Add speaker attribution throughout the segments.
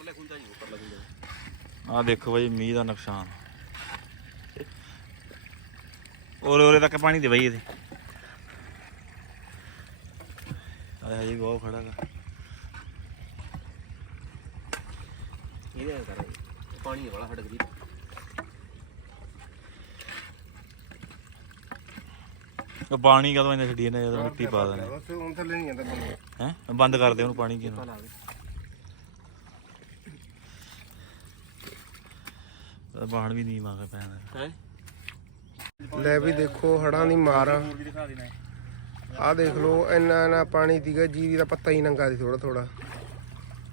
Speaker 1: ਜੀ ਉੱਪਰ ਲੱਗੂਗਾ
Speaker 2: ਆ ਦੇਖੋ ਬਾਈ ਮੀਂਹ ਦਾ ਨੁਕਸਾਨ। ਔਰ ਔਰੇ ਤੱਕ ਪਾਣੀ ਦੇ ਬਾਈ ਇਹਦੇ ਆ ਹਜੇ ਵੀ ਬਹੁਤ ਖੜਾ ਗਾ।
Speaker 1: ਇਹਦੇ ਨਾਲ ਕਰ ਪਾਣੀ ਵਾਲਾ ਫਟਕ ਦੀ
Speaker 2: ਉਹ ਪਾਣੀ ਕਦੋਂ ਇੰਨਾ ਛੱਡੀ ਨੇ ਜਦੋਂ ਮਿੱਟੀ ਪਾ ਦੇਣੇ।
Speaker 3: ਬਸ ਹੁਣ ਥੱਲੇ ਨਹੀਂ ਜਾਂਦਾ ਬੰਦਾ।
Speaker 2: ਹੈ? ਬੰਦ ਕਰ ਦੇ ਉਹਨੂੰ ਪਾਣੀ ਕਿਨੂੰ
Speaker 1: ਲਾ ਦੇ।
Speaker 2: ਬਾਹਣ ਵੀ ਨਹੀਂ ਮਾਗੇ ਪੈਣ।
Speaker 1: ਹੈ?
Speaker 3: ਲੈ ਵੀ ਦੇਖੋ ਹੜਾਂ ਦੀ ਮਾਰ ਆਹ ਦੇਖ ਲਓ ਇੰਨਾ ਇੰਨਾ ਪਾਣੀ ਸੀਗਾ ਜੀਰੀ ਦਾ ਪੱਤਾ ਹੀ ਨੰਗਾ ਸੀ ਥੋੜਾ ਥੋੜਾ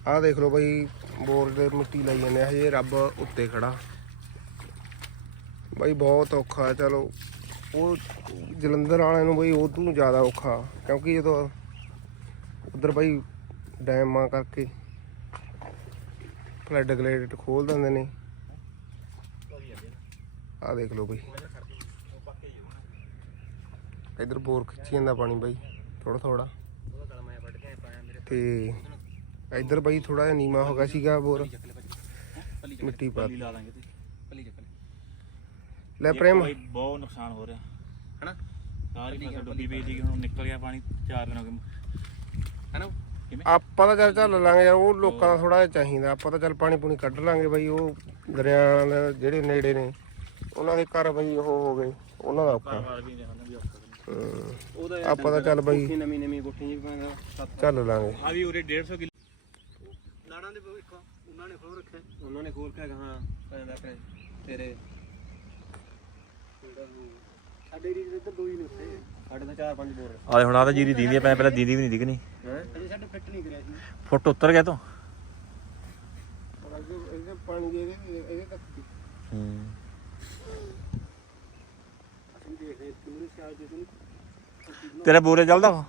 Speaker 3: ਆਹ ਦੇਖ ਲਓ ਬਈ ਬੋਰ ਦੇ ਮਿੱਟੀ ਲਾਈ ਜਾਂਦੇ ਆ, ਹਜੇ ਰੱਬ ਉੱਤੇ ਖੜਾ। ਬਈ ਬਹੁਤ ਔਖਾ ਚਲੋ। ਉਹ ਜਲੰਧਰ ਵਾਲਿਆਂ ਨੂੰ ਬਈ ਉਹ ਤੋਂ ਜ਼ਿਆਦਾ ਔਖਾ ਕਿਉਂਕਿ ਜਦੋਂ ਉਧਰ ਬਈ ਡੈਮਾਂ ਕਰਕੇ ਫਲੱਡ ਗਲੇਟ ਖੋਲ ਦਿੰਦੇ ਨੇ। ਆਹ ਦੇਖ ਲਓ ਬਈ। ਇਧਰ ਬੋਰ ਖਿੱਚੀ ਜਾਂਦਾ ਪਾਣੀ ਬਾਈ ਥੋੜਾ ਥੋੜਾ ਤੇ ਇਧਰ ਬਾਈ ਥੋੜਾ ਜਿਹਾ ਨੀਵਾ ਹੋ ਗਿਆ ਸੀਗਾ ਬੋਰ। ਮਿੱਟੀ ਪਾ
Speaker 2: ਲਾ ਦਾਂਗੇ ਤੇ।
Speaker 1: ਪੱਲੀ ਚੱਕ ਲੈ
Speaker 3: ਲੈ ਪ੍ਰੇਮ।
Speaker 2: ਬਹੁਤ ਨੁਕਸਾਨ ਹੋ ਰਿਹਾ।
Speaker 1: ਹਨਾ?
Speaker 2: ਸਾਰੀ ਫਸਲ ਡੁੱਬੀ ਪਈ ਸੀ ਹੁਣ ਨਿਕਲ ਗਿਆ ਪਾਣੀ 4 ਦਿਨ ਹੋ ਗਏ।
Speaker 1: ਹਨਾ?
Speaker 3: ਆਪਾਂ ਤਾਂ ਚੱਲ ਚੱਲ ਲਾਂਗੇ ਯਾਰ ਉਹ ਲੋਕਾਂ ਦਾ ਥੋੜਾ ਜਿਹਾ ਚਾਹੀਦਾ। ਆਪਾਂ ਤਾਂ ਚੱਲ ਪਾਣੀ ਪੂਣੀ ਕੱਢ ਲਾਂਗੇ ਬਾਈ ਉਹ ਦਰਿਆ ਜਿਹੜੇ ਨੇੜੇ ਨੇ। ਉਹਨਾਂ ਦੇ ਘਰ ਬਾਈ ਉਹ ਹੋ ਗਏ ਉਹਨਾਂ ਦਾ ਔਖਾ।
Speaker 2: ਬਾਰ ਵੀ ਨਹੀਂ ਉਹਨਾਂ ਵੀ ਔਖਾ
Speaker 3: ਹਮ,
Speaker 1: ਉਹਦਾ
Speaker 3: ਆਪਾਂ ਤਾਂ ਚੱਲ ਬਾਈ
Speaker 1: ਨਵੀਂ ਨਵੀਂ ਕੋਠੀ ਜੀ ਪਾਉਂਦਾ ਸੱਤ
Speaker 3: ਚੱਲ ਲਾਂਗੇ।
Speaker 2: ਆ ਵੀ ਉਰੇ 150 ਕਿਲੋ
Speaker 1: ਨਾੜਾਂ ਦੇ ਇੱਕ ਉਹਨਾਂ ਨੇ ਖੋਲ ਰੱਖਿਆ। ਉਹਨਾਂ ਨੇ ਖੋਲ ਕੇ ਹੈਗਾ ਹਾਂ ਕਹਿੰਦਾ ਆਪਣੇ ਤੇਰੇ। ਸਾਡੇ ਏਰੀਏ ਦੇ ਇੱਧਰ ਦੋ ਹੀ ਨੇ ਉੱਥੇ। ਸਾਡੇ ਤਾਂ ਚਾਰ ਪੰਜ ਬੋਰ
Speaker 2: ਆ ਹੁਣ ਆ ਤਾਂ ਜੀਰੀ ਦੀਦੀ ਪੈ ਪਹਿਲਾਂ ਦੀਦੀ ਵੀ ਨਹੀਂ ਦਿਖਣੀ।
Speaker 1: ਹੈ? ਅਜੇ ਸਾਡੇ ਫਿੱਟ ਨਹੀਂ ਕਰਿਆ ਸੀ।
Speaker 2: ਫੁੱਟ ਉੱਤਰ ਗਿਆ ਤੋਂ।
Speaker 3: ਇਹਦੇ ਪਾਣੀ ਦੇ ਇਹਦੇ ਇਹਦੇ ਤੱਕ
Speaker 2: ਹੂੰ।
Speaker 1: ਅਸੀਂ ਦੇਖ
Speaker 2: ਤੇਰਾ ਬੋਰੇ ਚੱਲਦਾ ਵਾ?